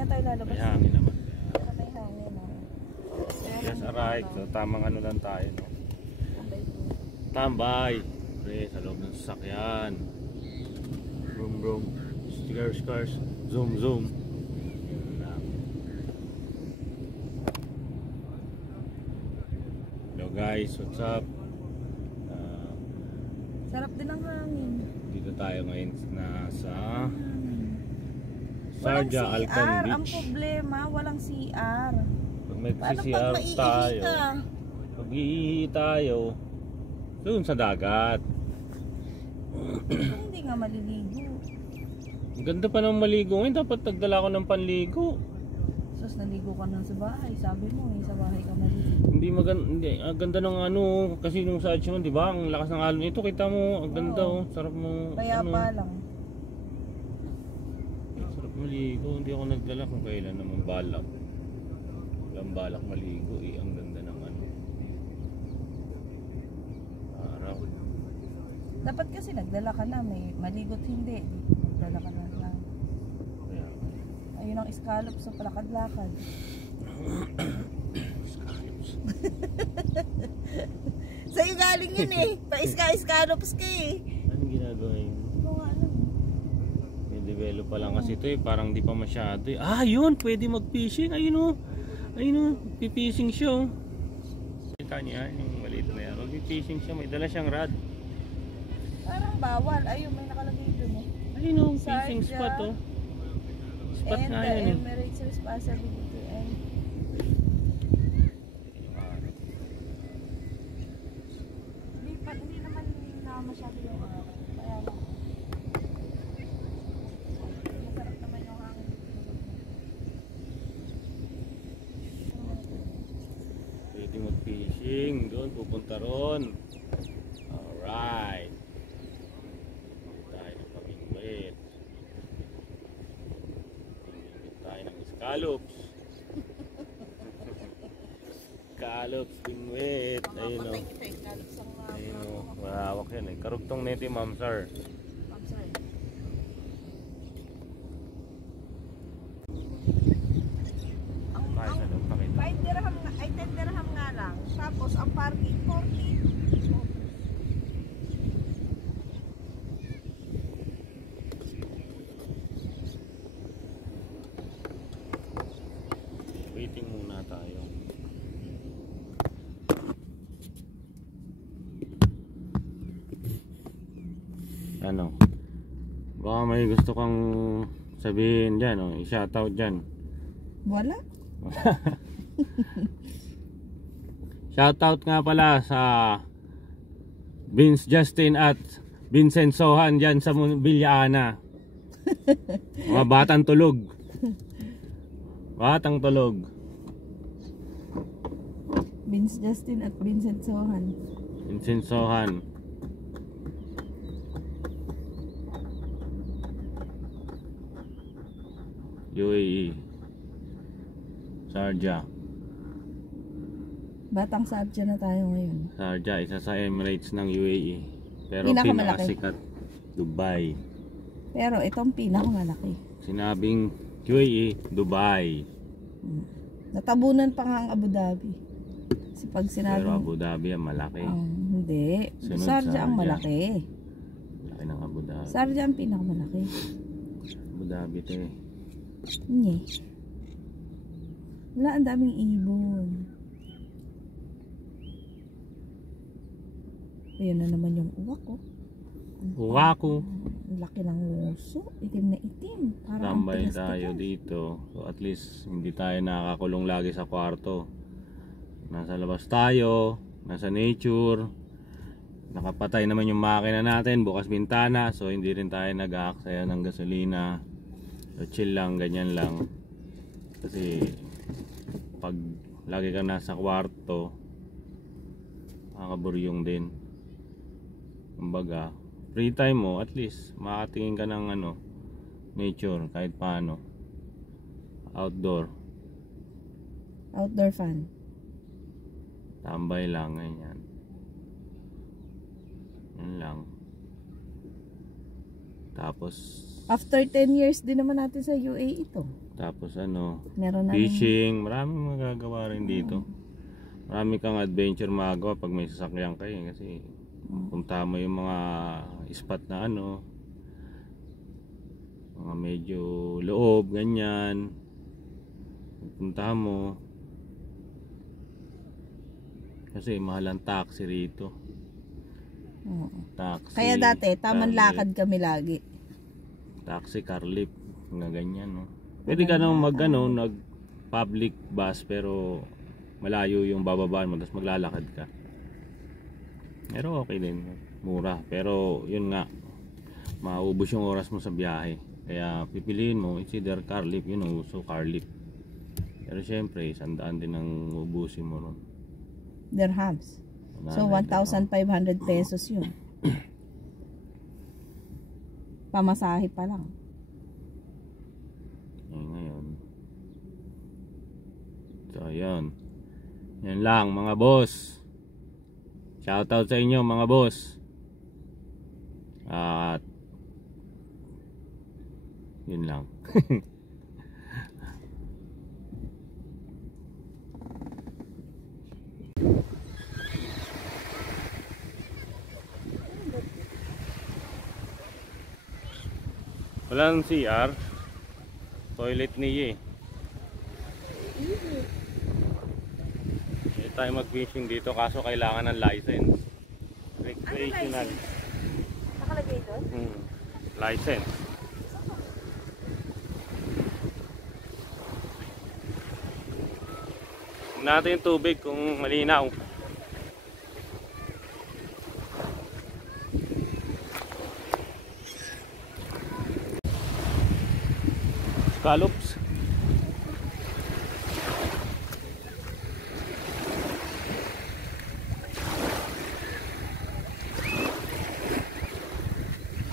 Mamaya tayo lalabas. May hangin naman. Para may hangin. Just arrived. So, tamang ano lang tayo, no? Tambay. Pre, sa loob ng sasakyan. Vroom vroom. Stickers, cars. Zoom zoom. Hello guys, what's up? Sarap din ang hangin. Dito tayo ngayon nasa Walang Sharjah, CR. Alcan Ang Beach. problema, walang CR. Pag may Paano pag CCR maiihi tayo, ka? pag iihi tayo, doon sa dagat. Hindi nga maliligo. Ang ganda pa ng maligo ngayon, dapat nagdala ko ng panligo. Sus, naligo ka na sa bahay. Sabi mo, sa bahay ka maligo. Hindi maganda, hindi, ang ganda ng ano, kasi nung sa Action, di ba? Ang lakas ng alon nito, kita mo, ang ganda oh, sarap mo. Kaya ano, pa lang. sarap maligo, hindi ako nagdala kung kailan naman balak. Walang balak maligo eh, ang ganda ng ano. Araw. Dapat kasi nagdala ka na, may maligot hindi. Nagdala ka na lang. Kaya, Ayun ang scallops sa palakad-lakad. Sa'yo galing yun eh. Pa-scallops ka eh. anong ginagawa yun? Ano nga alam. May develop pa lang kasi ito eh, parang di pa masyado eh. Ah, yun, pwede mag-fishing. Ayun o, pipishing siya oh. Kita niya, yung maliit na yan. Mag-fishing siya, may dala siyang rod. Parang bawal. Ayun, may nakalagay dun eh. Ayun o, fishing spot oh. Spot And nga the yan eh. Emirates responsibility and hindi naman na masyado yung kaya lang. Masarap naman yung hangin. Pwede mag-fishing, doon pupunta ron. Alright. Tayo ng pamingwit. Pamingwit tayo ng scallops. Scallops, pingwit. Ayun o. Ayun o, malawak yan eh. Karugtong neti, ma'am sir. I'm sorry. Tayo sa loob, pakita. 5 dirham nga, ay 10 dirham nga lang. Tapos ang parking 40. Waiting muna tayo. Ano? Baka may gusto kang sabihin dyan, oh. I-shoutout dyan. Wala? Shoutout nga pala sa Vince Justin at Vincent Sohan dyan sa Villana. Mga batang tulog. Batang tulog. Vince Justin at Vincent Sohan. Vincent Sohan. UAE. Sharjah. Batang Sharjah na tayo ngayon. Sharjah, isa sa Emirates ng UAE. Pero Pinakamalaki. pinakasikat Dubai. Pero itong pinakamalaki. Sinabing UAE, Dubai. Natabunan pa nga ang Abu Dhabi. Kasi pag sinabi Pero Abu Dhabi ang malaki. hindi. Sunod Sharjah ang Sharjah. malaki. Laki ng Abu Dhabi. Sharjah ang pinakamalaki. Abu Dhabi ito eh. Hindi. Wala, ang daming ibon. Ayun na naman yung uwak ko. Huwaku. Ang laki ng uso. Itim na itim. Parang Tambay tigas-tigas. tayo dito. So at least hindi tayo nakakulong lagi sa kwarto. Nasa labas tayo. Nasa nature. Nakapatay naman yung makina natin. Bukas bintana. So hindi rin tayo nag-aaksaya ng gasolina. So chill lang. Ganyan lang. Kasi pag lagi ka nasa kwarto, nakakaburyong din. Kumbaga, free time mo, at least makatingin ka ng ano, nature kahit paano. Outdoor. Outdoor fun. Tambay lang, ganyan. Yan lang. Tapos After 10 years din naman natin sa UAE ito. Tapos ano, Meron na fishing, maraming magagawa rin dito. Marami kang adventure magagawa pag may sasakyan kayo kasi punta mo yung mga spot na ano, mga medyo loob, ganyan. Punta mo. Kasi mahal ang taxi rito. Taxi. Kaya dati, tamang car lakad kami lagi. taxi, car lift, nga ganyan, no. Pwede ka nang mag nag public bus pero malayo yung bababaan mo tapos maglalakad ka. Pero okay din, mura. Pero yun nga, maubos yung oras mo sa biyahe. Kaya pipiliin mo, it's either car lift, yun ang uso, car lift. Pero syempre, 100 din ang ubusin mo ron. Dirhams. So 1,500 pesos yun. Pamasahe pa lang. Ngayon. So ayun. Yan lang mga boss. Shoutout sa inyo mga boss. At yun lang. Walang CR. Toilet niya eh. Hindi tayo mag-fishing dito kaso kailangan ng license. Recreational. Nakalagay doon? License. Tignan natin yung tubig kung malinaw. Scallops.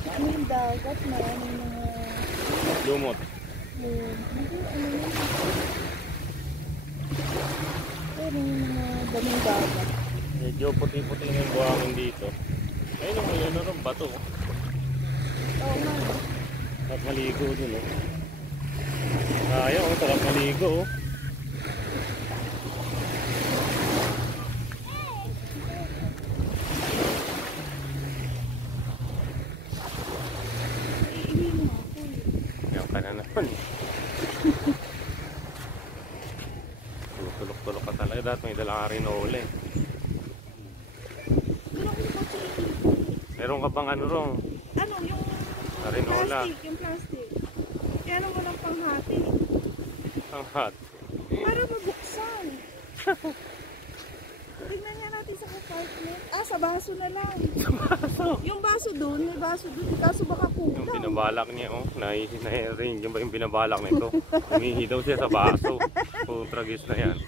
Ano yung dagat? Maraming mga... Lumot. Pero yung mga daming dagat. Medyo puti-puti na yung buhangin dito. Ayun yung may ano rin, bato. Oo nga. Sarap maligo dun oh. Ayaw, sarap maligo oh. Yan ka na naman. Tulok-tulok ka talaga. Dapat may dala ka rin uli. Meron ka bang ano rong? Ano yung Arinola. yung plastic. Kaya ano mo lang panghati. Ang hot. Para mabuksan. Tingnan niya natin sa compartment. Sa baso na lang. Sa baso? Yung baso doon, may baso doon. Kaso baka kulang. Yung binabalak niya oh. Na-ring. Yung ba yung binabalak nito? Umihi daw siya sa baso. Tragis na yan.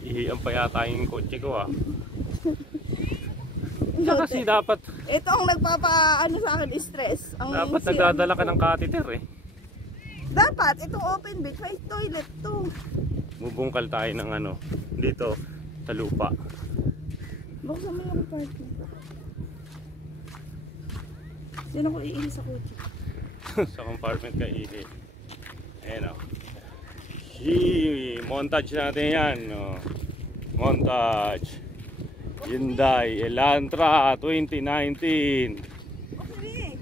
Ihian pa yata yung kotse ko ah. Kasi dapat ito ang nagpapa-ano sa akin, stress. Ang dapat nagdadala ka ng catheter eh. Dapat, itong open beach, may toilet to. Bubungkal tayo ng ano, dito sa lupa. Buksan mo yung compartment. Sino ko iihi sa kotse? Sa compartment ka ihi. Ayan o. Montage natin yan. Oh. Montage. Hyundai Elantra 2019. Okay.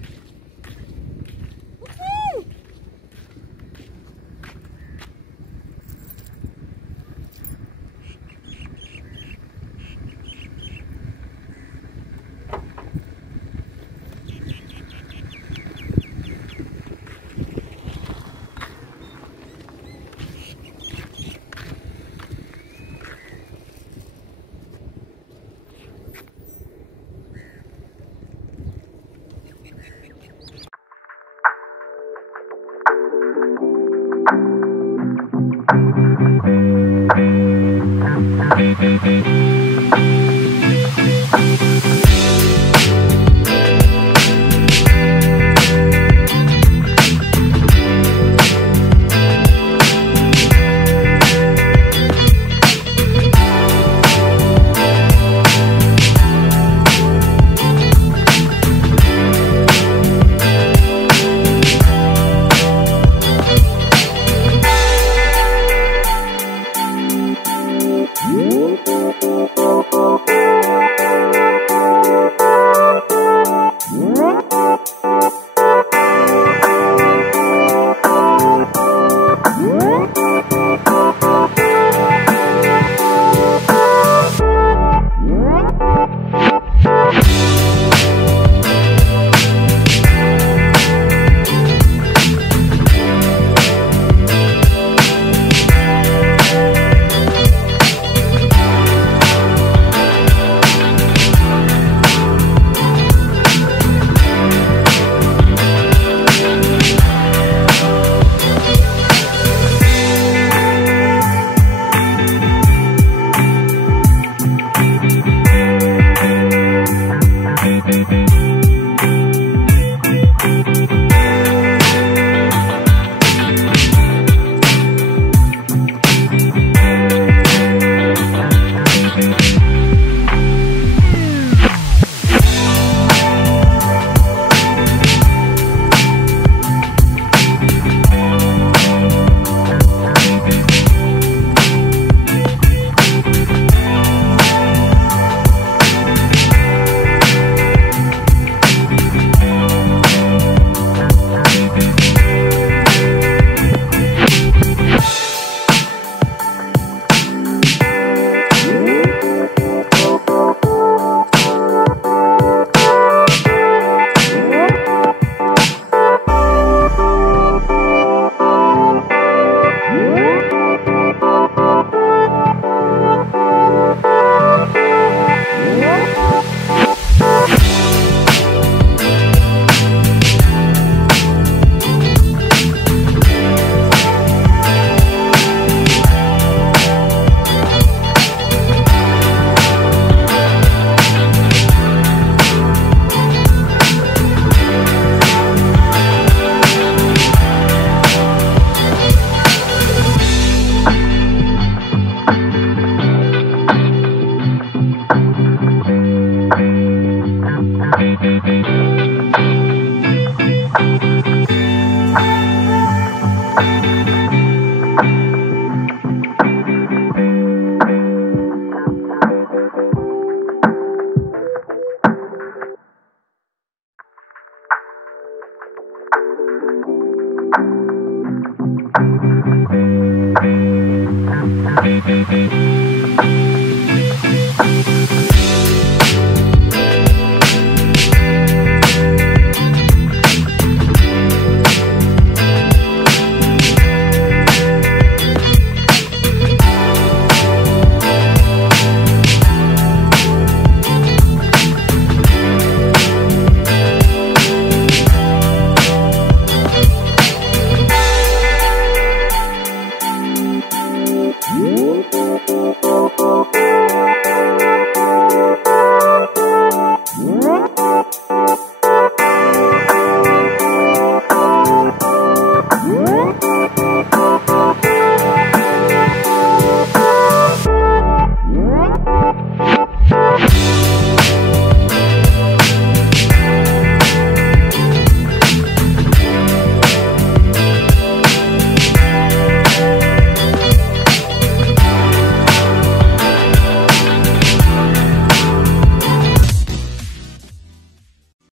Bye.